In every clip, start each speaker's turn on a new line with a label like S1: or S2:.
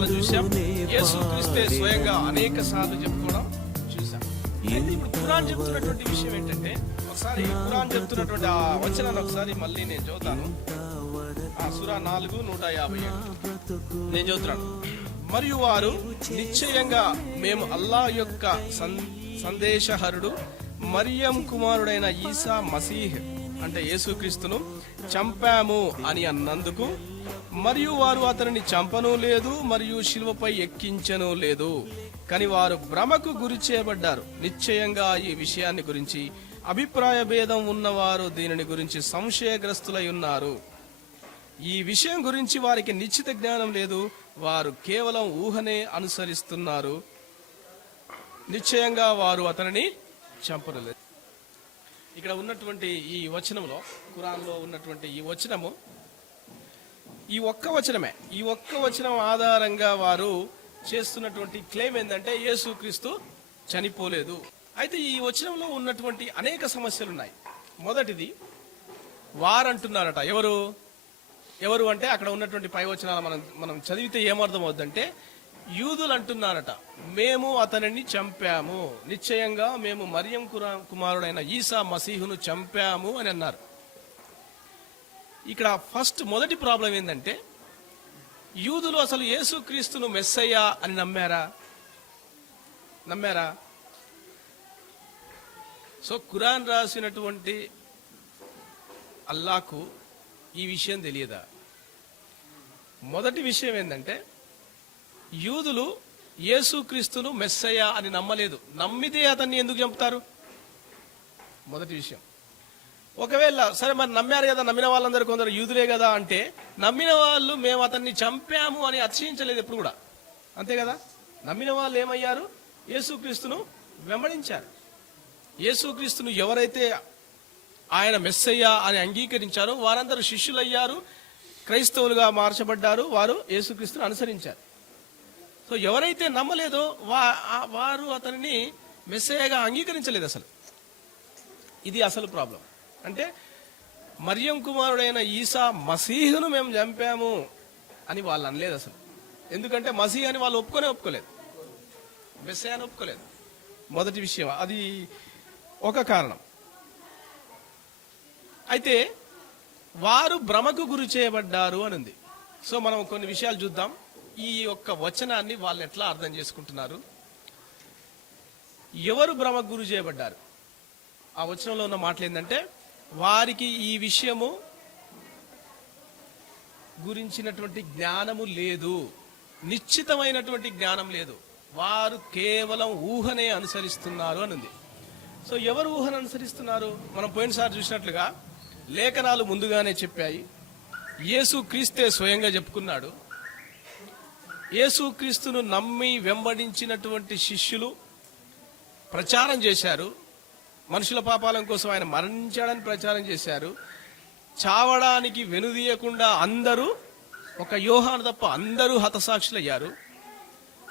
S1: ఉన్నటువంటి చూసాం యేసుక్రీస్తే స్వయంగా అనేక సార్లు చెప్పుకోవడం చూసాం అయితే ఇప్పుడు ఖురాన్ చెప్తున్నటువంటి విషయం ఏంటంటే ఒకసారి ఖురాన్ చెప్తున్నటువంటి ఆ వచనాన్ని ఒకసారి మళ్ళీ నేను చదువుతాను. ఆ సురా నాలుగు నూట యాభై ఏడు. నేను చదువుతున్నాను. మరియు వారు నిశ్చయంగా మేము అల్లా యొక్క సందేశహరుడు మరియం కుమారుడైన ఈసా మసీహ్ అంటే యేసుక్రీస్తును చంపాము అని అన్నందుకు మరియు వారు అతనిని చంపను లేదు మరియు శిల్వపై ఎక్కించను లేదు. కానీ వారు భ్రమకు గురి చేయబడ్డారు. నిశ్చయంగా ఈ విషయాన్ని గురించి అభిప్రాయ భేదం ఉన్నవారు దీనిని గురించి సంశయగ్రస్తులై ఉన్నారు. ఈ విషయం గురించి వారికి నిశ్చిత జ్ఞానం లేదు. వారు కేవలం ఊహనే అనుసరిస్తున్నారు. నిశ్చయంగా వారు అతనిని చంపనలేదు. ఇక్కడ ఉన్నటువంటి ఈ వచనంలో ఖురాన్లో ఉన్నటువంటి ఈ వచనము ఈ ఒక్క వచనమే. ఈ ఒక్క వచనం ఆధారంగా వారు చేస్తున్నటువంటి క్లెయిమ్ ఏంటంటే యేసుక్రీస్తు చనిపోలేదు. అయితే ఈ వచనంలో ఉన్నటువంటి అనేక సమస్యలు ఉన్నాయి మొదటిది వారంటున్నారట. ఎవరు? ఎవరు అంటే అక్కడ ఉన్నటువంటి పై వచనాలు మనం మనం చదివితే ఏమర్థం అవుద్దంటే యూదులు అంటున్నారట మేము అతనిని చంపాము. నిశ్చయంగా మేము మరియం కురా- కుమారుడైన ఈసా మసీహును చంపాము అని అన్నారు. ఇక్కడ ఫస్ట్ మొదటి ప్రాబ్లం ఏంటంటే యూదులు అసలు యేసుక్రీస్తును మెస్సయ్యా అని నమ్మారా? నమ్మారా? సో ఖురాన్ రాసినటువంటి అల్లాకు ఈ విషయం తెలియదా? మొదటి విషయం ఏంటంటే యూదులు యేసుక్రీస్తును మెస్సయ్య అని నమ్మలేదు. నమ్మితే అతన్ని ఎందుకు చంపుతారు? మొదటి విషయం. ఒకవేళ సరే మరి నమ్మారు కదా నమ్మిన వాళ్ళందరూ కొందరు యూదులే కదా అంటే నమ్మిన వాళ్ళు మేము అతన్ని చంపాము అని అతిశయించలేదు ఎప్పుడు కూడా. అంతే కదా? నమ్మిన వాళ్ళు ఏమయ్యారు? యేసుక్రీస్తును వెంబడించారు. యేసుక్రీస్తును ఎవరైతే ఆయన మెస్సయ్య అని అంగీకరించారో వారందరూ శిష్యులయ్యారు క్రైస్తవులుగా మార్చబడ్డారు వారు యేసుక్రీస్తును అనుసరించారు. సో ఎవరైతే నమ్మలేదో వా వారు అతనిని మెస్సయ్యగా అంగీకరించలేదు అసలు. ఇది అసలు ప్రాబ్లం. అంటే మరియం కుమారుడైన ఈసా మసీహును మేము చంపాము అని వాళ్ళు అనలేదు అసలు. ఎందుకంటే మసీహ్ అని వాళ్ళు ఒప్పుకొనే ఒప్పుకోలేదు. మెస్సయ్య అని ఒప్పుకోలేదు. మొదటి విషయం అది ఒక కారణం. అయితే వారు భ్రమకు గురి చేయబడ్డారు అని ఉంది. సో మనం కొన్ని విషయాలు చూద్దాం. ఈ యొక్క వచనాన్ని వాళ్ళు ఎట్లా అర్థం చేసుకుంటున్నారు? ఎవరు భ్రమకు గురి చేయబడ్డారు? ఆ వచనంలో ఉన్న మాటలు ఏంటంటే వారికి ఈ విషయము గురించినటువంటి జ్ఞానము లేదు. నిశ్చితమైనటువంటి జ్ఞానం లేదు. వారు కేవలం ఊహనే అనుసరిస్తున్నారు అని ఉంది సో ఎవరు ఊహను అనుసరిస్తున్నారు? మనం పోయినసారి చూసినట్లుగా లేఖనాలు ముందుగానే చెప్పాయి. యేసు క్రీస్తే స్వయంగా చెప్పుకున్నాడు. యేసు క్రీస్తును నమ్మి వెంబడించినటువంటి శిష్యులు ప్రచారం చేశారు. మనుషుల పాపాలం కోసం ఆయన మరణించాడని ప్రచారం చేశారు. చావడానికి వెనుదీయకుండా అందరూ ఒక యోహాను తప్ప అందరూ హతసాక్షులయ్యారు.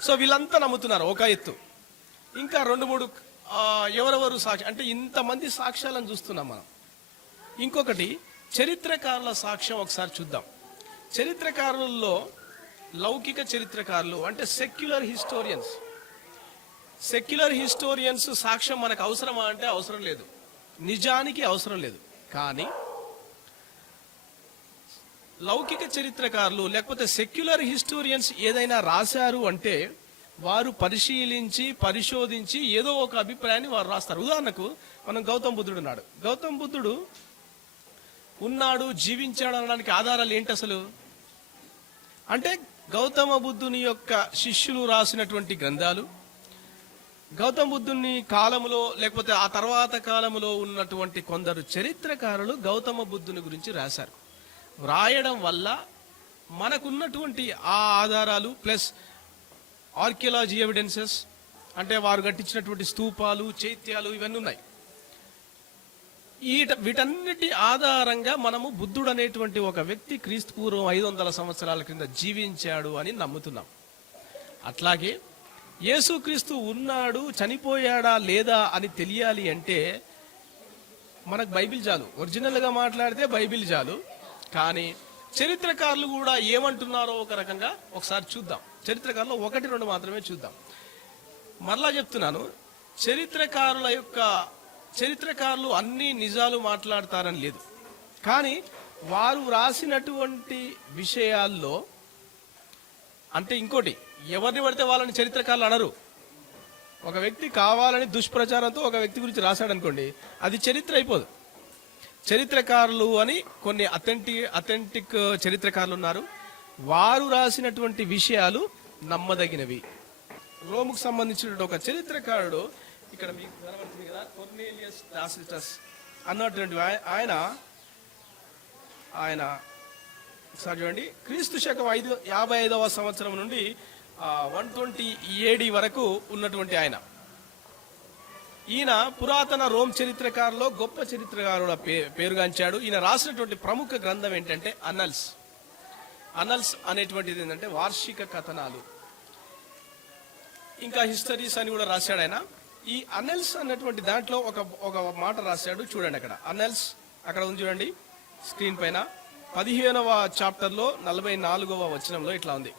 S1: సో వీళ్ళంతా నమ్ముతున్నారు ఒక ఎత్తు. ఇంకా రెండు మూడు ఎవరెవరు సాక్షి అంటే ఇంతమంది సాక్ష్యాలను చూస్తున్నాం మనం. ఇంకొకటి చరిత్రకారుల సాక్ష్యం ఒకసారి చూద్దాం. చరిత్రకారుల్లో లౌకిక చరిత్రకారులు అంటే సెక్యులర్ హిస్టోరియన్స్ సెక్యులర్ హిస్టోరియన్స్ సాక్ష్యం మనకు అవసరమా అంటే అవసరం లేదు. నిజానికి అవసరం లేదు. కానీ లౌకిక చరిత్రకారులు లేకపోతే సెక్యులర్ హిస్టోరియన్స్ ఏదైనా రాశారు అంటే వారు పరిశీలించి పరిశోధించి ఏదో ఒక అభిప్రాయాన్ని వారు రాస్తారు. ఉదాహరణకు మనం గౌతమ్ బుద్ధుడు ఉన్నాడు. గౌతమ్ బుద్ధుడు ఉన్నాడు జీవించాడు అనడానికి ఆధారాలు ఏంటి అసలు? అంటే గౌతమ బుద్ధుని యొక్క శిష్యులు రాసినటువంటి గ్రంథాలు గౌతమ బుద్ధుని కాలంలో లేకపోతే ఆ తర్వాత కాలంలో ఉన్నటువంటి కొందరు చరిత్రకారులు గౌతమ బుద్ధుని గురించి రాశారు. వ్రాయడం వల్ల మనకున్నటువంటి ఆ ఆధారాలు ప్లస్ ఆర్కియలాజీ ఎవిడెన్సెస్ అంటే వారు కట్టించినటువంటి స్తూపాలు చైత్యాలు ఇవన్నీ ఉన్నాయి. ఈట వీటన్నిటి ఆధారంగా మనము బుద్ధుడు అనేటువంటి ఒక వ్యక్తి క్రీస్తు పూర్వం ఐదు వందల సంవత్సరాల క్రింద జీవించాడు అని నమ్ముతున్నాం. అట్లాగే యేసుక్రీస్తు ఉన్నాడు చనిపోయాడా లేదా అని తెలియాలి అంటే మనకు బైబిల్ చాలు. ఒరిజినల్గా మాట్లాడితే బైబిల్ చాలు. కానీ చరిత్రకారులు కూడా ఏమంటున్నారో ఒక రకంగా ఒకసారి చూద్దాం. చరిత్రకారులు ఒకటి రెండు మాత్రమే చూద్దాం. మరలా చెప్తున్నాను చరిత్రకారుల యొక్క చరిత్రకారులు అన్ని నిజాలు మాట్లాడతారని లేదు. కానీ వారు రాసినటువంటి విషయాల్లో అంటే ఇంకోటి ఎవరిని పడితే వాళ్ళని చరిత్రకారులు అనరు. ఒక వ్యక్తి కావాలని దుష్ప్రచారంతో ఒక వ్యక్తి గురించి రాశాడు అనుకోండి అది చరిత్ర అయిపోదు. చరిత్రకారులు అని కొన్ని అథెంటిక్ అథెంటిక్ చరిత్రకారులు ఉన్నారు. వారు రాసినటువంటి విషయాలు నమ్మదగినవి. రోముకు సంబంధించిన ఒక చరిత్రకారుడు ఇక్కడ మీకు కనబడుతుంది కదా కొర్నేలియస్ టాసిటస్ అన్నటువంటి ఆయన ఆయన ఒకసారి చూడండి క్రీస్తు శకం ఐదు యాభై ఐదవ సంవత్సరం నుండి వన్ ట్వంటీ ఏడి వరకు ఉన్నటువంటి ఆయన. ఈయన పురాతన రోమ్ చరిత్రకారులో గొప్ప చరిత్రకారుల పే- పేరుగాంచాడు. ఈయన రాసినటువంటి ప్రముఖ గ్రంథం ఏంటంటే అనల్స్. అనల్స్ అనేటువంటిది ఏంటంటే వార్షిక కథనాలు. ఇంకా హిస్టరీస్ అని కూడా రాశాడు ఆయన. ఈ అనల్స్ అన్నటువంటి దాంట్లో ఒక ఒక మాట రాశాడు చూడండి అక్కడ. అనల్స్ అక్కడ ఉంది చూడండి స్క్రీన్ పైన. పదిహేనవ చాప్టర్లో నలభై నాలుగవ వచనంలో ఇట్లా ఉంది.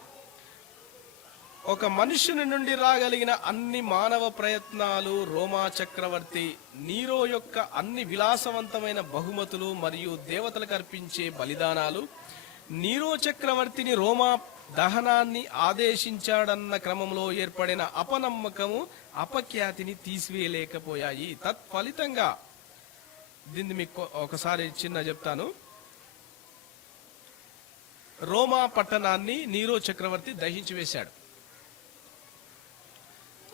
S1: ఒక మనుషుని నుండి రాగలిగిన అన్ని మానవ ప్రయత్నాలు రోమా చక్రవర్తి నీరో యొక్క అన్ని విలాసవంతమైన బహుమతులు మరియు దేవతలకు అర్పించే బలిదానాలు నీరో చక్రవర్తిని రోమా దహనాన్ని ఆదేశించాడన్న క్రమంలో ఏర్పడిన అపనమ్మకము అపఖ్యాతిని తీసివేయలేకపోయాయి. తత్ఫలితంగా దీన్ని మీకు ఒకసారి చిన్న చెప్తాను. రోమా పట్టణాన్ని నీరో చక్రవర్తి దహించి వేశాడు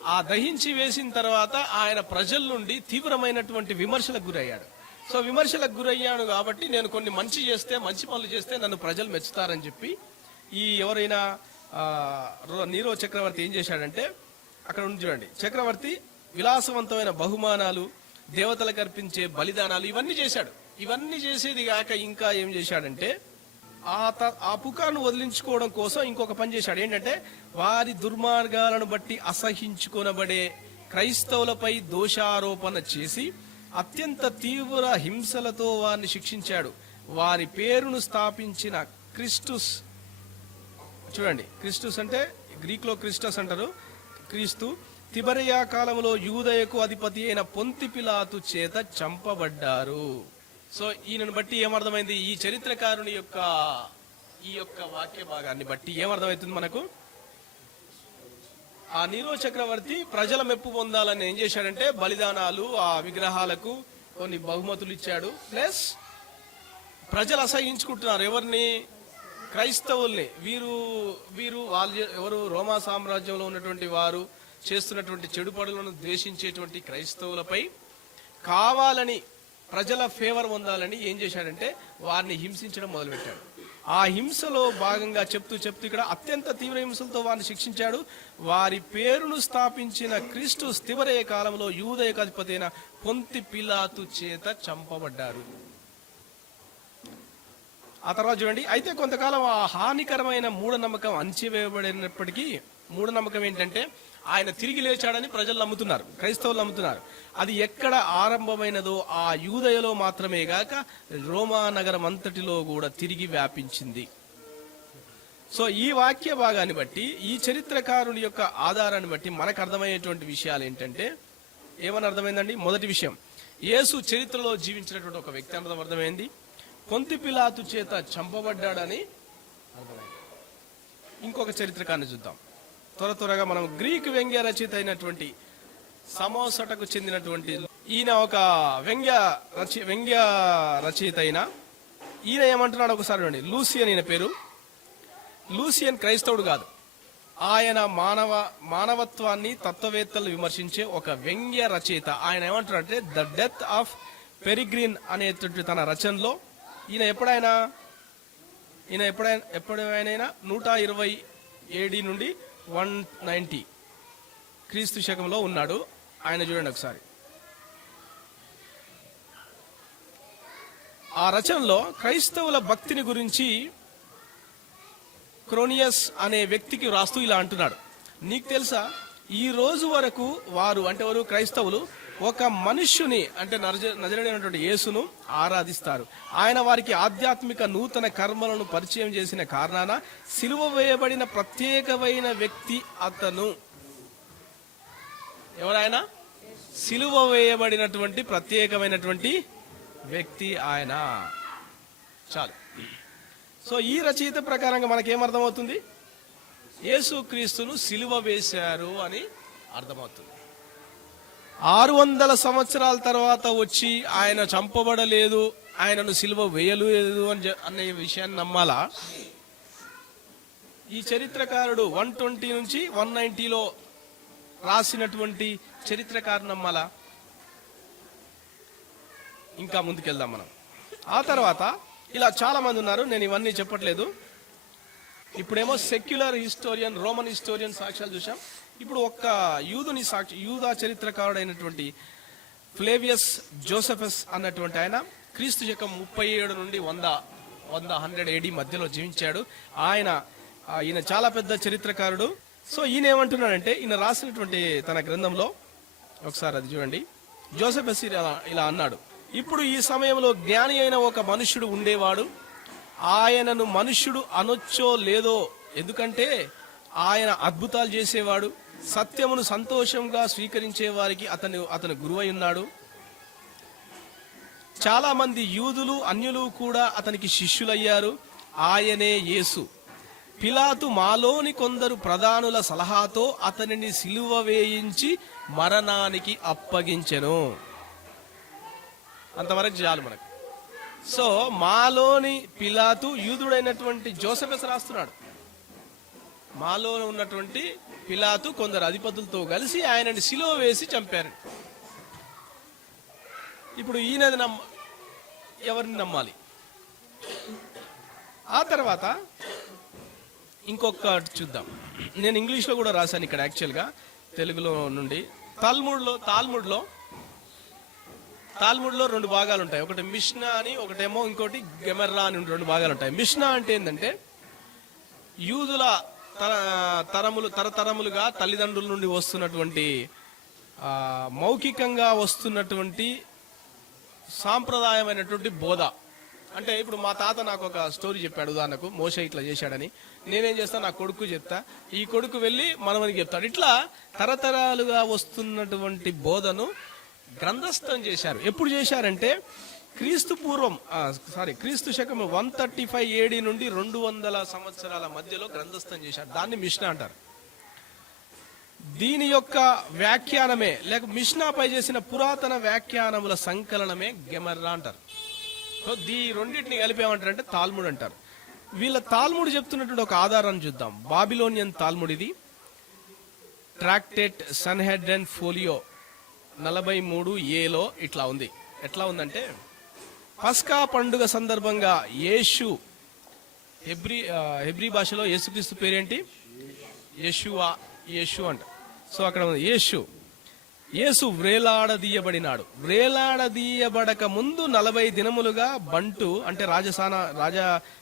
S1: ఆ దహించి వేసిన తర్వాత ఆయన ప్రజల నుండి తీవ్రమైనటువంటి విమర్శలకు గురయ్యాడు. సో విమర్శలకు గురయ్యాను కాబట్టి నేను కొన్ని మంచి చేస్తే మంచి పనులు చేస్తే నన్ను ప్రజలు మెచ్చుతారని చెప్పి ఈ ఎవరైనా రో- నీరో చక్రవర్తి ఏం చేశాడంటే అక్కడ ఉంది చూడండి. చక్రవర్తి విలాసవంతమైన బహుమానాలు దేవతలకు అర్పించే బలిదానాలు ఇవన్నీ చేశాడు. ఇవన్నీ చేసేది కాక ఇంకా ఏం చేశాడంటే ఆ త- ఆ పుకార్ను వదిలించుకోవడం కోసం ఇంకొక పని చేశాడు. ఏంటంటే వారి దుర్మార్గాలను బట్టి అసహించుకొనబడే క్రైస్తవులపై దోషారోపణ చేసి అత్యంత తీవ్ర హింసలతో వారిని శిక్షించాడు. వారి పేరును స్థాపించిన క్రిస్టుస్ చూడండి క్రిస్టుస్ అంటే గ్రీక్లో క్రిస్టస్ అంటారు క్రీస్తు తిబరియా కాలంలో యూదయకు అధిపతి అయిన పొంతి పిలాతు చేత చంపబడ్డారు. సో ఈయనను బట్టి ఏమర్థమైంది? ఈ చరిత్రకారుని యొక్క ఈ యొక్క వాక్య భాగాన్ని బట్టి ఏమర్థమవుతుంది మనకు? ఆ నీరో చక్రవర్తి ప్రజల మెప్పు పొందాలని ఏం చేశాడంటే బలిదానాలు ఆ విగ్రహాలకు కొన్ని బహుమతులు ఇచ్చాడు. ప్లస్ ప్రజలు అసహించుకుంటున్నారు. ఎవరిని? క్రైస్తవుల్ని. వీరు వీరు వాళ్ళు ఎవరు? రోమా సామ్రాజ్యంలో ఉన్నటువంటి వారు చేస్తున్నటువంటి చెడు పనులను ద్వేషించేటువంటి క్రైస్తవులపై కావాలని ప్రజల ఫేవర్ పొందాలని ఏం చేశాడంటే వారిని హింసించడం మొదలుపెట్టాడు. ఆ హింసలో భాగంగా చెప్తూ చెప్తూ ఇక్కడ అత్యంత తీవ్ర హింసలతో వారిని శిక్షించాడు. వారి పేరును స్థాపించిన క్రీస్తు స్థివరయ కాలంలో యూదయకు అయిన పొంతి పిలాతు చేత చంపబడ్డారు. ఆ తర్వాత చూడండి అయితే కొంతకాలం ఆ హానికరమైన మూఢనమ్మకం అణచివేయబడినప్పటికీ మూఢనమ్మకం ఏంటంటే ఆయన తిరిగి లేచాడని ప్రజలు నమ్ముతున్నారు క్రైస్తవులు నమ్ముతున్నారు. అది ఎక్కడ ఆరంభమైనదో ఆ యూదయలో మాత్రమే గాక రోమా నగరం అంతటిలో కూడా తిరిగి వ్యాపించింది. సో ఈ వాక్య భాగాన్ని బట్టి ఈ చరిత్రకారుని యొక్క ఆధారాన్ని బట్టి మనకు అర్థమయ్యేటువంటి విషయాలు ఏంటంటే ఏమని అర్థమైందండి? మొదటి విషయం యేసు చరిత్రలో జీవించినటువంటి ఒక వ్యక్తి అన్నది అర్థమైంది. కొంతి పిలాతు చేత చంపబడ్డాడని అర్థమైంది. ఇంకొక చరిత్రకాన్ని చూద్దాం. త్వర త్వరగా మనం గ్రీక్ వ్యంగ్య రచయిత అయినటువంటి సమోసటకు చెందినటువంటి ఈయన ఒక వ్యంగ్య రచయి వ్యంగ్య రచయిత అయిన ఈయన ఏమంటున్నాడు ఒకసారి చూడండి లూసియన్ ఈయన పేరు. లూసియన్ క్రైస్తవుడు కాదు. ఆయన మానవ మానవత్వాన్ని తత్వవేత్తలు విమర్శించే ఒక వ్యంగ్య రచయిత. ఆయన ఏమంటారంటే ద డెత్ ఆఫ్ పెరిగ్రీన్ అనేటువంటి తన రచనలో ఈయన ఎప్పుడైనా ఈయన ఎప్పుడైనా ఎప్పుడైనా నూట ఇరవై ఏడి నుండి వన్ నైంటీ. క్రీస్తు శకంలో ఉన్నాడు. ఆయన చూడండి ఒకసారి. ఆ రచనలో క్రైస్తవుల భక్తిని గురించి క్రోనియస్ అనే వ్యక్తికి రాస్తూ ఇలా అంటున్నాడు. నీకు తెలుసా? ఈ రోజు వరకు వారు అంటే వారు క్రైస్తవులు ఒక మనుష్యుని అంటే నజ- నజరేడైనటువంటి యేసును ఆరాధిస్తారు. ఆయన వారికి ఆధ్యాత్మిక నూతన కర్మలను పరిచయం చేసిన కారణాన సిలువ వేయబడిన ప్రత్యేకమైన వ్యక్తి అతను. ఎవరైనా సిలువ వేయబడినటువంటి ప్రత్యేకమైనటువంటి వ్యక్తి ఆయన. చాలు. సో ఈ రచయిత ప్రకారంగా మనకేమర్థమవుతుంది? యేసు క్రీస్తును సిలువ వేశారు అని అర్థమవుతుంది. ఆరు వందల సంవత్సరాల తర్వాత వచ్చి ఆయన చంపబడలేదు ఆయనను సిలువ వేయలేదు అని అనే విషయాన్ని నమ్మాలా? ఈ చరిత్రకారుడు వన్ ట్వంటీ నుంచి వన్ నైన్టీలో రాసినటువంటి చరిత్రకారు నమ్మాలా? ఇంకా ముందుకెళ్దాం మనం. ఆ తర్వాత ఇలా చాలా మంది ఉన్నారు నేను ఇవన్నీ చెప్పట్లేదు. ఇప్పుడేమో సెక్యులర్ హిస్టోరియన్ రోమన్ హిస్టోరియన్ సాక్ష్యాలు చూసాం ఇప్పుడు ఒక్క యూదుని సాక్షి యూదా చరిత్రకారుడైనటువంటి ఫ్లేవియస్ జోసెఫస్ అన్నటువంటి ఆయన క్రీస్తు శకం ముప్పై ఏడు నుండి వంద వంద హండ్రెడ్ ఏడి మధ్యలో జీవించాడు. ఆయన ఈయన చాలా పెద్ద చరిత్రకారుడు. సో ఈయన ఏమంటున్నాడంటే ఈయన రాసినటువంటి తన గ్రంథంలో ఒకసారి అది చూడండి. జోసెఫస్ ఇలా ఇలా అన్నాడు ఇప్పుడు ఈ సమయంలో జ్ఞాని అయిన ఒక మనుష్యుడు ఉండేవాడు. ఆయనను మనుష్యుడు అనొచ్చో లేదో? ఎందుకంటే ఆయన అద్భుతాలు చేసేవాడు. సత్యమును సంతోషంగా స్వీకరించే వారికి అతను అతను గురువై ఉన్నాడు. చాలామంది యూదులు అన్యులు కూడా అతనికి శిష్యులయ్యారు. ఆయనే యేసు. పిలాతు మాలోని కొందరు ప్రధానుల సలహాతో అతనిని సిలువ వేయించి మరణానికి అప్పగించెను. అంతవరకు చాలు మనకు. సో మాలోని పిలాతు యూదుడైనటువంటి జోసెఫెస్ రాస్తున్నాడు. మాలో ఉన్నటువంటి పిలాతు కొందరు అధిపతులతో కలిసి ఆయనని సిలువ వేసి చంపారు. ఇప్పుడు ఈయనది నమ్మ ఎవరిని నమ్మాలి? ఆ తర్వాత ఇంకొక చూద్దాం. నేను ఇంగ్లీష్లో కూడా రాశాను ఇక్కడ యాక్చువల్గా తెలుగులో నుండి. తాల్ముడ్లో తాల్ముడ్లో తాల్ముడ్లో రెండు భాగాలు ఉంటాయి. ఒకటి మిష్నా అని ఒకటేమో ఇంకోటి గెమెర్రా అని రెండు భాగాలు ఉంటాయి. మిష్నా అంటే ఏంటంటే యూదుల తర తరములు తరతరములుగా తల్లిదండ్రుల నుండి వస్తున్నటువంటి మౌఖికంగా వస్తున్నటువంటి సాంప్రదాయమైనటువంటి బోధ. అంటే ఇప్పుడు మా తాత నాకు ఒక స్టోరీ చెప్పాడు ఉదాహరణకు మోస ఇట్లా చేశాడని. నేనేం చేస్తా నా కొడుకు చెప్తా. ఈ కొడుకు వెళ్ళి మనమని చెప్తాడు. ఇట్లా తరతరాలుగా వస్తున్నటువంటి బోధను గ్రంథస్థం చేశారు. ఎప్పుడు చేశారంటే క్రీస్తు పూర్వం సారీ క్రీస్తు శకం వన్ థర్టీ ఫైవ్ ఏడి నుండి రెండు వందల సంవత్సరాల మధ్యలో గ్రంథస్థం చేశారు. దాన్ని మిష్నా అంటారు. దీని యొక్క వ్యాఖ్యానమే లేక మిష్నాపై చేసిన పురాతన వ్యాఖ్యానముల సంకలనమే గెమర్రా అంటారు. సో దీ రెండింటిని కలిపేమంటారంటే తాల్ముడ్ అంటారు. వీళ్ళ తాల్ముడు చెప్తున్నటువంటి ఒక ఆధారాన్ని చూద్దాం. బాబిలోనియన్ తాల్ముడ్ ఇది ట్రాక్టెట్ సన్హెడ్ అండ్ ఫోలియో నలభై మూడు ఏలో ఇట్లా ఉంది. ఎట్లా ఉందంటే పస్కా పండుగ సందర్భంగా యేషు హెబ్రి హెబ్రి హెబ్రీ భాషలో యేసుక్రీస్తు పేరేంటి? యేషువా యేషు అంట. సో అక్కడ యేషు. యేసు వ్రేలాడదీయబడినాడు. వ్రేలాడదీయబడక ముందు నలభై దినములుగా బంటు అంటే రాజశాన రాజ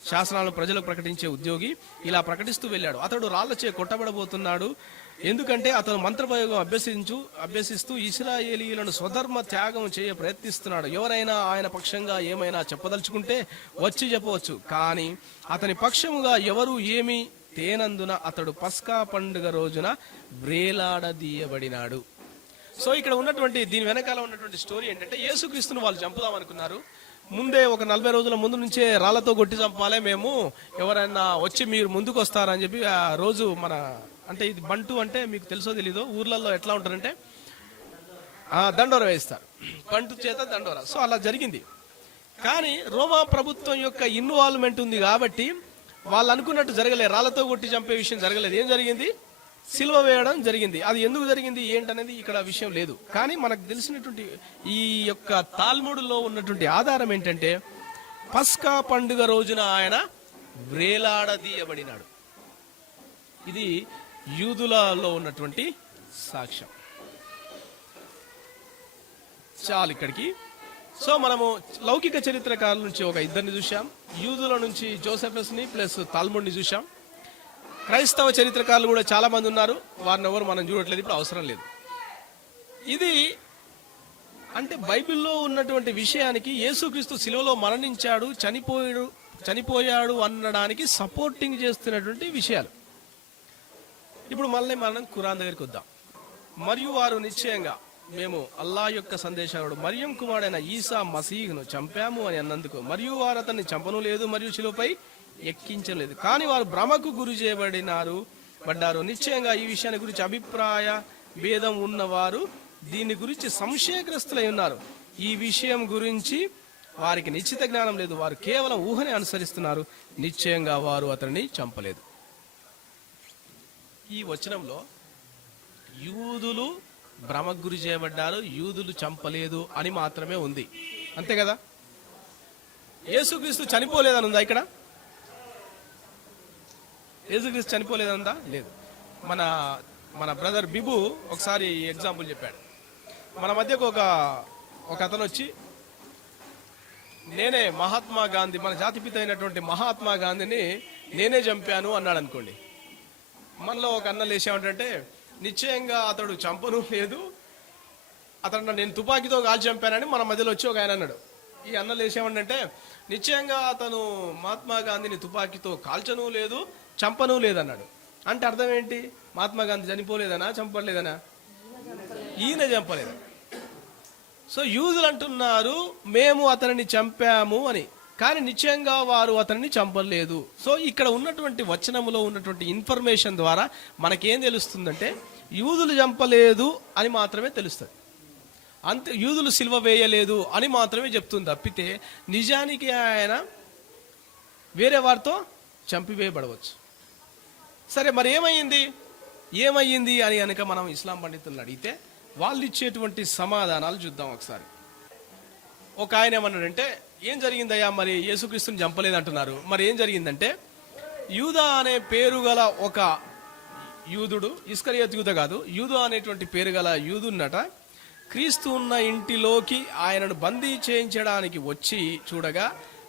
S1: శాసనాలు ప్రజలకు ప్రకటించే ఉద్యోగి ఇలా ప్రకటిస్తూ వెళ్ళాడు. అతడు రాళ్ళచే కొట్టబడబోతున్నాడు. ఎందుకంటే అతను మంత్రప్రయోగం అభ్యసించు అభ్యసిస్తూ ఇస్రాయేలీలను స్వధర్మ త్యాగం చేయ ప్రయత్నిస్తున్నాడు. ఎవరైనా ఆయన పక్షంగా ఏమైనా చెప్పదలుచుకుంటే వచ్చి చెప్పవచ్చు. కానీ అతని పక్షముగా ఎవరు ఏమి తేనందున అతడు పస్కా పండుగ రోజున వ్రేలాడదీయబడినాడు సో ఇక్కడ ఉన్నటువంటి దీని వెనకాల ఉన్నటువంటి స్టోరీ ఏంటంటే యేసుక్రీస్తును వాళ్ళు చంపుదాం అనుకున్నారు. ముందే ఒక నలభై రోజుల ముందు నుంచే రాళ్ళతో కొట్టి చంపాలే మేము. ఎవరైనా వచ్చి మీరు ముందుకు వస్తారని చెప్పి ఆ రోజు మన అంటే ఇది బంటు అంటే మీకు తెలుసో తెలీదో ఊర్లలో ఎట్లా ఉంటారంటే ఆ, దండోర వేస్తారు. బంటు చేత దండోర. సో అలా జరిగింది. కానీ రోమా ప్రభుత్వం యొక్క ఇన్వాల్వ్మెంట్ ఉంది కాబట్టి వాళ్ళు అనుకున్నట్టు జరగలేదు రాళ్ళతో కొట్టి చంపే విషయం జరగలేదు. ఏం జరిగింది? సిల్వ వేయడం జరిగింది. అది ఎందుకు జరిగింది? ఏంటనేది ఇక్కడ విషయం లేదు. కానీ మనకు తెలిసినటువంటి ఈ యొక్క తాల్ముడులో ఉన్నటువంటి ఆధారం ఏంటంటే పస్కా పండుగ రోజున ఆయన వ్రేలాడదీయబడినాడు ఇది యూదులలో ఉన్నటువంటి సాక్ష్యం. చాలు ఇక్కడికి. సో మనము లౌకిక చరిత్రకారుల నుంచి ఒక ఇద్దరిని చూసాం యూదుల నుంచి జోసెఫస్ని ప్లస్ తాల్ముడిని చూసాం క్రైస్తవ చరిత్రకారులు కూడా చాలామంది ఉన్నారు. వారిని ఎవరు మనం చూడట్లేదు. ఇప్పుడు అవసరం లేదు. ఇది అంటే బైబిల్లో ఉన్నటువంటి విషయానికి యేసుక్రీస్తు శిలువలో మరణించాడు చనిపోయాడు చనిపోయాడు అనడానికి సపోర్టింగ్ చేస్తున్నటువంటి విషయాలు. ఇప్పుడు మళ్ళీ మనం ఖురాన్ దగ్గరికి వద్దాం. మరియు వారు నిశ్చయంగా మేము అల్లా యొక్క సందేశాలు మరియం కుమారుడైన ఈసా మసీహ్ను చంపాము అని అన్నందుకు మరియు వారు అతన్ని చంపను లేదు మరియు శిలువపై ఎక్కించలేదు కానీ వారు భ్రమకు గురి చేయబడినారు పడ్డారు. నిశ్చయంగా ఈ విషయాన్ని గురించి అభిప్రాయ భేదం ఉన్నవారు దీని గురించి సంశయగ్రస్తులై ఉన్నారు. ఈ విషయం గురించి వారికి నిశ్చిత జ్ఞానం లేదు. వారు కేవలం ఊహని అనుసరిస్తున్నారు. నిశ్చయంగా వారు అతనిని చంపలేదు. ఈ వచనంలో యూదులు భ్రమకు గురి చేయబడ్డారు యూదులు చంపలేదు అని మాత్రమే ఉంది. అంతే కదా? యేసుక్రీస్తు చనిపోలేదని ఉందా ఇక్కడ? యేసుక్రీస్తు చనిపోలేదని ఉందా? లేదు. మన మన బ్రదర్ బిబు ఒకసారి ఎగ్జాంపుల్ చెప్పాడు. మన మధ్యకు ఒక ఒక అతను వచ్చి నేనే మహాత్మా గాంధీ మన జాతిపిత అయినటువంటి మహాత్మా గాంధీని నేనే చంపాను అన్నాడు అనుకోండి. మనలో ఒక అన్న లేచేమంటే నిశ్చయంగా అతడు చంపను లేదు. అతను నేను తుపాకీతో కాల్చి చంపానని మన మధ్యలో వచ్చి ఒక ఆయన అన్నాడు. ఈ అన్న లేచేమంటే నిశ్చయంగా అతను మహాత్మా గాంధీని తుపాకీతో కాల్చను లేదు చంపను లేదన్నాడు. అంటే అర్థం ఏంటి? మహాత్మా గాంధీ చనిపోలేదనా చంపలేదనా? ఈయన చంపలేదు. సో యూదులు అంటున్నారు మేము అతనిని చంపాము అని. కానీ నిశ్చయంగా వారు అతనిని చంపలేదు. సో ఇక్కడ ఉన్నటువంటి వచనములో ఉన్నటువంటి ఇన్ఫర్మేషన్ ద్వారా మనకేం తెలుస్తుందంటే యూదులు చంపలేదు అని మాత్రమే తెలుస్తుంది. అంతే యూదులు సిల్వ వేయలేదు అని మాత్రమే చెప్తుంది తప్పితే నిజానికి ఆయన వేరే వారితో చంపివేయబడవచ్చు. సరే మరి ఏమైంది? ఏమయ్యింది అని కనుక మనం ఇస్లాం పండితులను అడిగితే వాళ్ళు ఇచ్చేటువంటి సమాధానాలు చూద్దాం ఒకసారి. ఒక ఆయన ఏమన్నాడంటే ఏం జరిగిందయ్యా? మరి యేసుక్రీస్తుని చంపలేదు అంటున్నారు మరి ఏం జరిగిందంటే యూదా అనే పేరు గల ఒక యూదుడు ఇస్కరియత్ యూద కాదు యూదు అనేటువంటి పేరు గల యూదున్నట క్రీస్తు ఉన్న ఇంటిలోకి ఆయనను బందీ చేయించడానికి వచ్చి చూడగా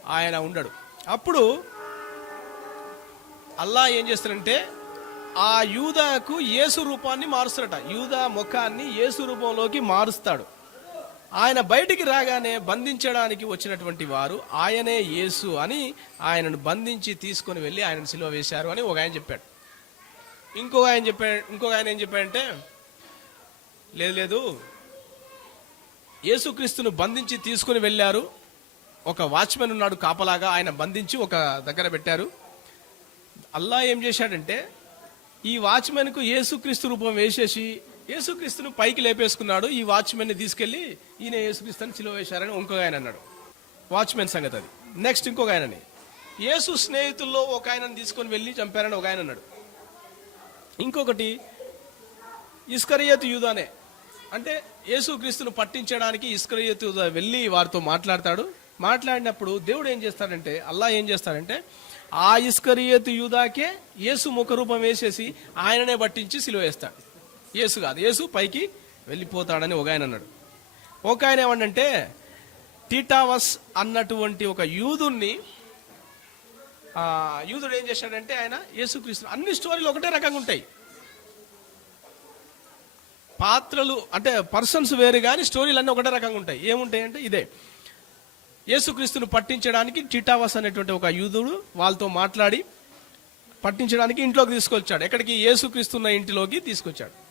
S1: ఆయన ఉండడు. అప్పుడు అల్లా ఏం చేస్తారంటే ఆ యూదాకు యేసు రూపాన్ని మారుస్తాడట. యూదా ముఖాన్ని యేసు రూపంలోకి మారుస్తాడు. ఆయన బయటికి రాగానే బంధించడానికి వచ్చినటువంటి వారు ఆయనే యేసు అని ఆయనను బంధించి తీసుకొని వెళ్ళి ఆయనను సిలువ వేశారు అని ఒక ఆయన చెప్పాడు. ఇంకొక ఆయన చెప్పాడు ఇంకొక ఆయన ఏం చెప్పాడంటే లేదు లేదు. యేసుక్రీస్తును బంధించి తీసుకుని వెళ్ళారు. ఒక వాచ్మెన్ ఉన్నాడు కాపలాగా ఆయన బంధించి ఒక దగ్గర పెట్టారు. అల్లా ఏం చేశాడంటే ఈ వాచ్మెన్కు యేసుక్రీస్తు రూపం వేసేసి యేసుక్రీస్తును పైకి లేపేసుకున్నాడు. ఈ వాచ్మెన్ని తీసుకెళ్ళి ఈయన యేసుక్రీస్తుని చిలువ వేశారని ఇంకొక ఆయన అన్నాడు. వాచ్మెన్ సంగతి అది. నెక్స్ట్ ఇంకొక ఆయనని. యేసు స్నేహితుల్లో ఒక ఆయనను తీసుకొని వెళ్ళి చంపారని ఒక ఆయన అన్నాడు. ఇంకొకటి ఇస్కరియత్ యూదానే. అంటే యేసుక్రీస్తును పట్టించడానికి ఇస్కరియత్ యూదా వెళ్ళి వారితో మాట్లాడతాడు. మాట్లాడినప్పుడు దేవుడు ఏం చేస్తాడంటే అల్లా ఏం చేస్తాడంటే ఆ ఇస్కరియత్ యూదాకే యేసు ముఖరూపం వేసేసి ఆయననే పట్టించి సిలువ వేస్తాడు యేసు కాదు. యేసు పైకి వెళ్ళిపోతాడని ఒక ఆయన అన్నాడు. ఒక ఆయన ఏమంటే టీటావస్ అన్నటువంటి ఒక యూదుణ్ణి యూదుడు ఏం చేశాడంటే ఆయన యేసుక్రీస్తు అన్ని స్టోరీలు ఒకటే రకంగా ఉంటాయి. పాత్రలు అంటే పర్సన్స్ వేరు కానీ స్టోరీలు అన్నీ ఒకటే రకంగా ఉంటాయి. ఏముంటాయి అంటే ఇదే. యేసుక్రీస్తును పట్టించడానికి టిటావస్ అనేటువంటి ఒక యూదుడు వాళ్ళతో మాట్లాడి పట్టించడానికి ఇంట్లోకి తీసుకొచ్చాడు. ఎక్కడికి? యేసుక్రీస్తున్న ఇంటిలోకి తీసుకొచ్చాడు.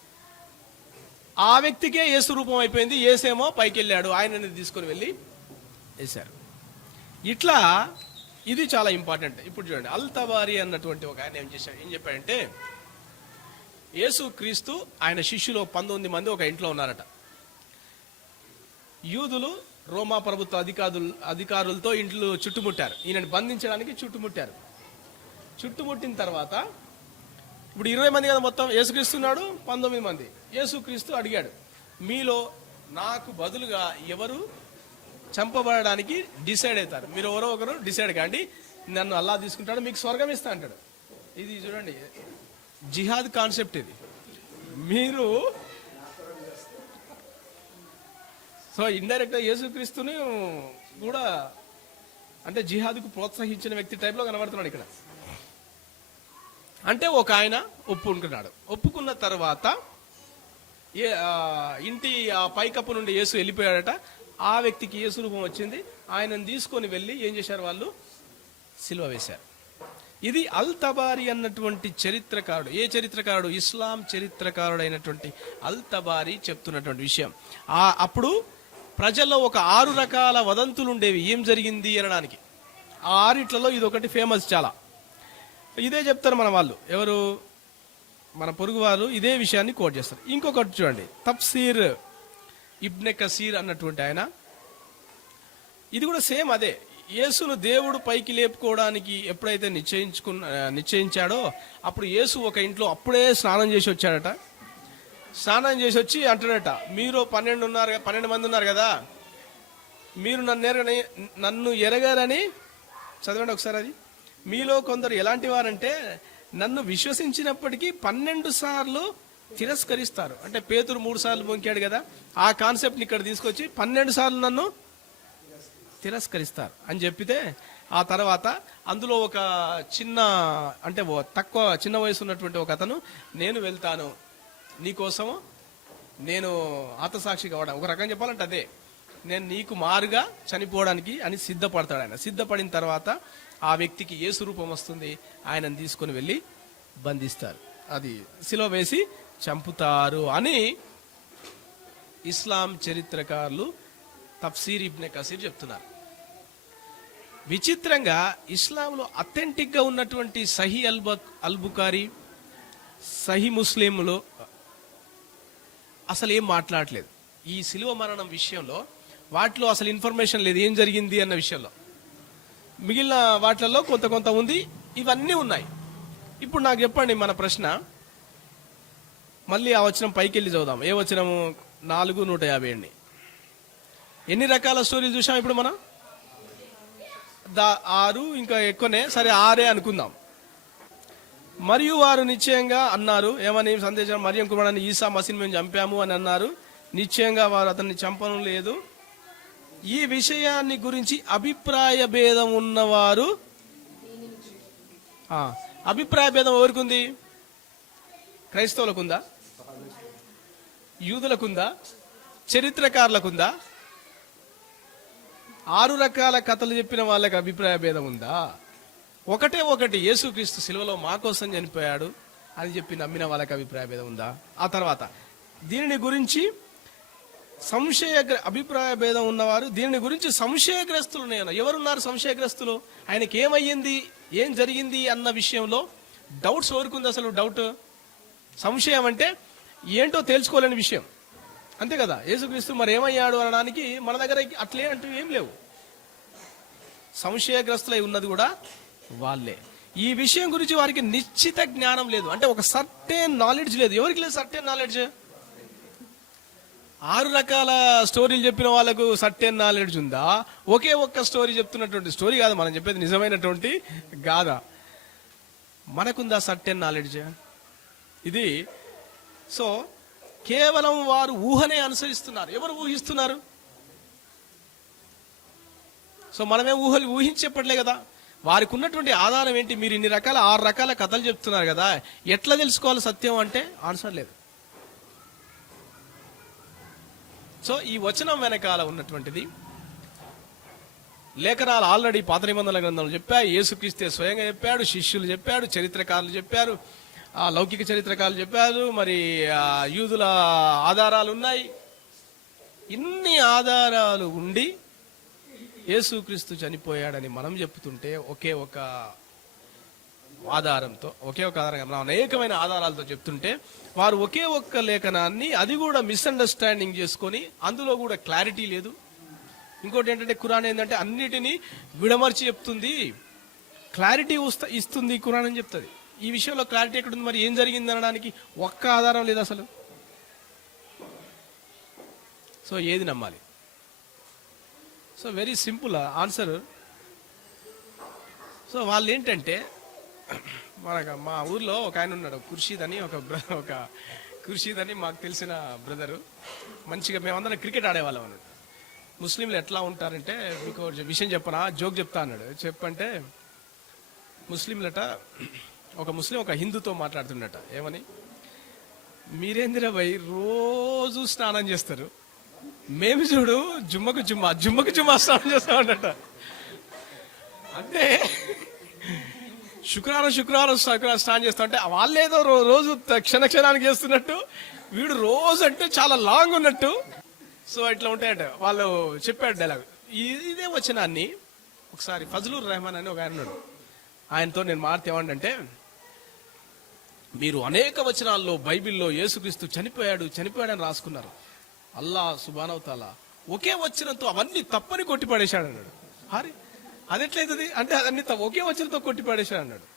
S1: ఆ వ్యక్తికే యేసు రూపం అయిపోయింది. ఏసేమో పైకి వెళ్ళాడు ఆయనని తీసుకొని వెళ్ళి వేశారు. ఇట్లా ఇది చాలా ఇంపార్టెంట్. ఇప్పుడు చూడండి. అల్తవారి అన్నటువంటి ఒక ఆయన ఏం చేశాడు? ఏం చెప్పాడంటే యేసు క్రీస్తు ఆయన శిష్యులు పంతొమ్మిది మంది ఒక ఇంట్లో ఉన్నారట. యూదులు రోమా ప్రభుత్వ అధికారులు అధికారులతో ఇంట్లో చుట్టుముట్టారు. ఈయనని బంధించడానికి చుట్టుముట్టారు. చుట్టుముట్టిన తర్వాత ఇప్పుడు ఇరవై మంది కదా మొత్తం. యేసుక్రీస్తున్నాడు పంతొమ్మిది మంది. యేసుక్రీస్తు అడిగాడు మీలో నాకు బదులుగా ఎవరు చంపబడడానికి డిసైడ్ అవుతారు? మీరు ఎవరో ఒకరు డిసైడ్ కాండి. నన్ను అల్లా తీసుకుంటాడు మీకు స్వర్గం ఇస్తా అంటాడు. ఇది చూడండి జిహాద్ కాన్సెప్ట్ ఇది. మీరు సో ఇండైరెక్ట్గా యేసుక్రీస్తుని కూడా అంటే జిహాద్కు ప్రోత్సహించిన వ్యక్తి టైప్లో కనబడుతున్నాడు ఇక్కడ. అంటే ఒక ఆయన ఒప్పుకుంటున్నాడు. ఒప్పుకున్న తర్వాత ఏ ఇంటి ఆ పైకప్పు నుండి యేసు వెళ్ళిపోయాడట. ఆ వ్యక్తికి యేసు రూపం వచ్చింది. ఆయనను తీసుకొని వెళ్ళి ఏం చేశారు వాళ్ళు? సిలువ వేశారు. ఇది అల్ తబారి అన్నటువంటి చరిత్రకారుడు ఏ చరిత్రకారుడు? ఇస్లాం చరిత్రకారుడు అయినటువంటి అల్ తబారి చెప్తున్నటువంటి విషయం. ఆ అప్పుడు ప్రజల్లో ఒక ఆరు రకాల వదంతులు ఉండేవి ఏం జరిగింది అనడానికి? ఆ ఆరిట్లలో ఇది ఒకటి ఫేమస్ చాలా. ఇదే చెప్తారు మన వాళ్ళు. ఎవరు? మన పొరుగు వాళ్ళు ఇదే విషయాన్ని కోట్ చేస్తారు. ఇంకొకటి చూడండి. తఫ్సీర్ ఇబ్నె కసీర్ అన్నటువంటి ఆయన. ఇది కూడా సేమ్ అదే. యేసును దేవుడు పైకి లేపుకోవడానికి ఎప్పుడైతే నిశ్చయించుకున్న నిశ్చయించాడో అప్పుడు యేసు ఒక ఇంట్లో అప్పుడే స్నానం చేసి వచ్చాడట. స్నానం చేసి వచ్చి అంటాడట మీరు పన్నెండు ఉన్నారు పన్నెండు మంది ఉన్నారు కదా. మీరు నన్ను ఎరగని నన్ను ఎరగారని చదవండి ఒకసారి అది. మీలో కొందరు ఎలాంటి వారంటే నన్ను విశ్వసించినప్పటికీ పన్నెండు సార్లు తిరస్కరిస్తారు. అంటే పేతురు మూడు సార్లు మొంకాడు కదా ఆ కాన్సెప్ట్ని ఇక్కడ తీసుకొచ్చి పన్నెండు సార్లు నన్ను తిరస్కరిస్తారు. అని చెప్పితే ఆ తర్వాత అందులో ఒక చిన్న అంటే తక్కువ చిన్న వయసు ఉన్నటువంటి ఒక అతను నేను వెళ్తాను. నీకోసము నేను ఆతసాక్షి కావడం ఒక రకం చెప్పాలంటే అదే నేను నీకు మారుగా చనిపోవడానికి అని సిద్ధపడతాడు ఆయన. సిద్ధపడిన తర్వాత ఆ వ్యక్తికి ఏ స్వరూపం వస్తుంది ఆయనను తీసుకొని వెళ్ళి బంధిస్తారు. అది సిలో వేసి చంపుతారు అని ఇస్లాం చరిత్రకారులు తఫ్సీర్ ఇబ్నె కసీర్ చెప్తున్నారు. విచిత్రంగా ఇస్లాంలో అథెంటిక్గా ఉన్నటువంటి సహీ అల్బ అల్బుకారి సహీ ముస్లింలు అసలు ఏం మాట్లాడలేదు. ఈ సిలువ మరణం విషయంలో వాటిలో అసలు ఇన్ఫర్మేషన్ లేదు ఏం జరిగింది అన్న విషయంలో. మిగిలిన వాటిలలో కొంత కొంత ఉంది. ఇవన్నీ ఉన్నాయి. ఇప్పుడు నాకు చెప్పండి మన ప్రశ్న. మళ్ళీ ఆ వచనం పైకి వెళ్ళి చదువుదాం. ఏ వచనము? నాలుగు నూట యాభై అండి. ఎన్ని రకాల స్టోరీలు చూసాం ఇప్పుడు మనం? దా ఆరు ఇంకా ఎక్కువనే. సరే ఆరే అనుకుందాం. మరియు వారు నిశ్చయంగా అన్నారు ఏమని సందేశం? మరియం కుమారుని ఈసా మసిని మేము చంపాము అని అన్నారు. నిశ్చయంగా వారు అతన్ని చంపడం లేదు. ఈ విషయాన్ని గురించి అభిప్రాయ భేదం ఉన్నవారు అభిప్రాయ భేదం ఎవరికి ఉంది క్రైస్తవులకుందా? యూదులకుందా? చరిత్రకారులకుందా? ఆరు రకాల కథలు చెప్పిన వాళ్ళకి అభిప్రాయ భేదం ఉందా? ఒకటే ఒకటి యేసుక్రీస్తు సిలువలో మా కోసం చనిపోయాడు అని చెప్పి నమ్మిన వాళ్ళకి అభిప్రాయ భేదం ఉందా? ఆ తర్వాత దీనిని గురించి సంశయ అభిప్రాయ భేదం ఉన్నవారు దీని గురించి సంశయగ్రస్తులు నేను. ఎవరున్నారు సంశయగ్రస్తులు? ఆయనకి ఏమయ్యింది? ఏం జరిగింది అన్న విషయంలో డౌట్స్ ఎవరికి అసలు డౌట్? సంశయం అంటే ఏంటో తెలుసుకోలేని విషయం. అంతే కదా? యేసుక్రీస్తు మరి ఏమయ్యాడు అనడానికి మన దగ్గర అట్లే అంటూ ఏం లేవు. సంశయగ్రస్తులై ఉన్నది కూడా వాళ్ళే. ఈ విషయం గురించి వారికి నిశ్చిత జ్ఞానం లేదు. అంటే ఒక సర్టెన్ నాలెడ్జ్ లేదు. ఎవరికి లేదు సర్టెన్ నాలెడ్జ్? ఆరు రకాల స్టోరీలు చెప్పిన వాళ్ళకు సర్టెన్ నాలెడ్జ్ ఉందా? ఒకే ఒక్క స్టోరీ చెప్తున్నటువంటి స్టోరీ కాదు మనం చెప్పేది నిజమైనటువంటి గాథ. మనకుందా సర్టెన్ నాలెడ్జ్? ఇది సో కేవలం వారు ఊహనే అనుసరిస్తున్నారు. ఎవరు ఊహిస్తున్నారు? సో మనమే ఊహలు ఊహించేప్పట్లే కదా. వారికి ఉన్నటువంటి ఆధారం ఏంటి? మీరు ఇన్ని రకాల ఆరు రకాల కథలు చెప్తున్నారు కదా. ఎట్లా తెలుసుకోవాలి సత్యం అంటే ఆన్సర్ లేదు. సో ఈ వచనం వెనకాల ఉన్నటువంటిది లేఖనాలు ఆల్రెడీ పాత నిబంధనల గ్రంథాలు చెప్పాయి. యేసుక్రీస్తే స్వయంగా చెప్పాడు శిష్యులు చెప్పాడు చరిత్రకారులు చెప్పారు లౌకిక చరిత్రకారులు చెప్పారు మరి యూదుల ఆధారాలు ఉన్నాయి. ఇన్ని ఆధారాలు ఉండి యేసుక్రీస్తు చనిపోయాడని మనం చెప్తుంటే ఒకే ఒక ఆధారంతో ఒకే ఒక ఆధారంగా అనేకమైన ఆధారాలతో చెప్తుంటే వారు ఒకే ఒక్క లేఖనాన్ని అది కూడా మిస్అండర్స్టాండింగ్ చేసుకొని అందులో కూడా క్లారిటీ లేదు. ఇంకోటి ఏంటంటే కురాన్ ఏంటంటే అన్నిటినీ విడమర్చి చెప్తుంది. క్లారిటీ వస్తా ఇస్తుంది కురాన్ అని చెప్తుంది. ఈ విషయంలో క్లారిటీ ఎక్కడుంది? మరి ఏం జరిగింది అనడానికి ఒక్క ఆధారం లేదు అసలు. సో ఏది నమ్మాలి? So very simple answer so వాళ్ళు ఏంటంటే మనకు మా ఊర్లో ఒక ఆయన ఉన్నాడు ఖుర్షీద్ అని ఒక బ్ర ఒక ఖుర్షీద్ అని మాకు తెలిసిన బ్రదరు. మంచిగా మేమందరం క్రికెట్ ఆడేవాళ్ళం అన్నాడు ముస్లింలు ఎట్లా ఉంటారంటే మీకు విషయం చెప్పనా? జోక్ చెప్తా అన్నాడు. చెప్పంటే ముస్లింలట ఒక ముస్లిం ఒక హిందూతో మాట్లాడుతున్నట ఏమని? మీరేందిరా భయ్ రోజు స్నానం చేస్తారు. మేము చూడు జుమ్మకు జుమ్మా జుమ్మకు జుమ్మా స్నానం చేస్తామన్నట. అంటే శుక్రవారం శుక్రవారం శుక్రవారం స్నానం చేస్తా అంటే వాళ్ళేదో రో- రోజు క్షణ క్షణానికి చేస్తున్నట్టు వీడు రోజు అంటే చాలా లాంగ్ ఉన్నట్టు. సో ఇట్లా ఉంటాయంట. వాళ్ళు చెప్పాడు డైలాగ్. ఇదే వచ్చినాన్ని ఒకసారి ఫజలుర్ రెహమాన్ అని ఒక ఆయన ఉన్నాడు. ఆయనతో నేను మారితే మీరు అనేక వచనాల్లో బైబిల్లో యేసుక్రీస్తు చనిపోయాడు చనిపోయాడని రాసుకున్నారు. అల్లా సుబానవతాల ఒకే వచనంతో అవన్నీ తప్పని కొట్టి పడేశాడు అన్నాడు హరి అదెట్లయితుంది అంటే అన్ని త- ఒకే వచనంతో కొట్టి పడేశాడు అన్నాడు.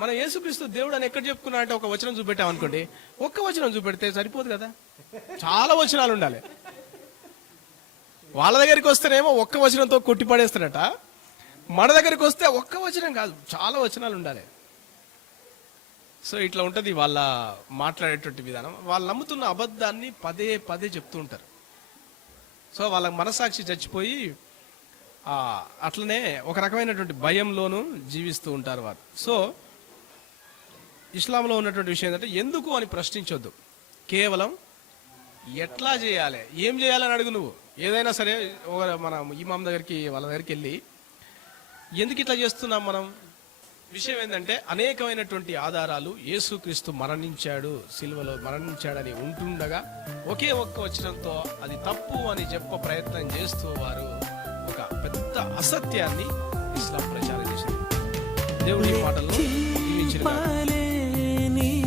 S1: మన యేసుక్రీస్తు దేవుడు అని ఎక్కడ చెప్పుకున్నా అంటే ఒక వచనం చూపెట్టాం అనుకోండి. ఒక్క వచనం చూపెడితే సరిపోదు కదా? చాలా వచనాలు ఉండాలి. వాళ్ళ దగ్గరికి వస్తేనేమో ఒక్క వచనంతో కొట్టి పడేస్తాడట మన దగ్గరికి వస్తే ఒక్క వచనం కాదు చాలా వచనాలు ఉండాలి. సో ఇట్లా ఉంటుంది వాళ్ళ మాట్లాడేటువంటి విధానం. వాళ్ళు నమ్ముతున్న అబద్ధాన్ని పదే పదే చెప్తూ ఉంటారు. సో వాళ్ళ మనసాక్షి చచ్చిపోయి అట్లనే ఒక రకమైనటువంటి భయంలోనూ జీవిస్తూ ఉంటారు వారు. సో ఇస్లాంలో ఉన్నటువంటి విషయం ఏంటంటే ఎందుకు అని ప్రశ్నించొద్దు. కేవలం ఎట్లా చేయాలి? ఏం చేయాలని అడుగు నువ్వు. ఏదైనా సరే ఒక మన ఇమాం దగ్గరికి వాళ్ళ దగ్గరికి వెళ్ళి ఎందుకు ఇట్లా చేస్తున్నాం మనం? విషయం ఏంటంటే అనేకమైనటువంటి ఆధారాలు యేసుక్రీస్తు మరణించాడు సిల్వలో మరణించాడని ఉంటుండగా ఒకే ఒక్క వచ్చినంతో అది తప్పు అని చెప్ప ప్రయత్నం చేస్తూ వారు పెద్ద అసత్యాన్ని ఇస్లాం ప్రచారం చేసింది. దేవుడి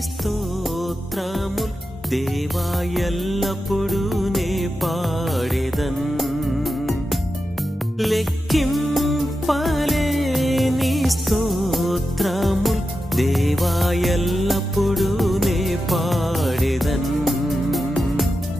S2: స్తోత్రముల్ దేవా ఎల్లప్పుడూ నే పాడేదన్. లెక్కింపలేని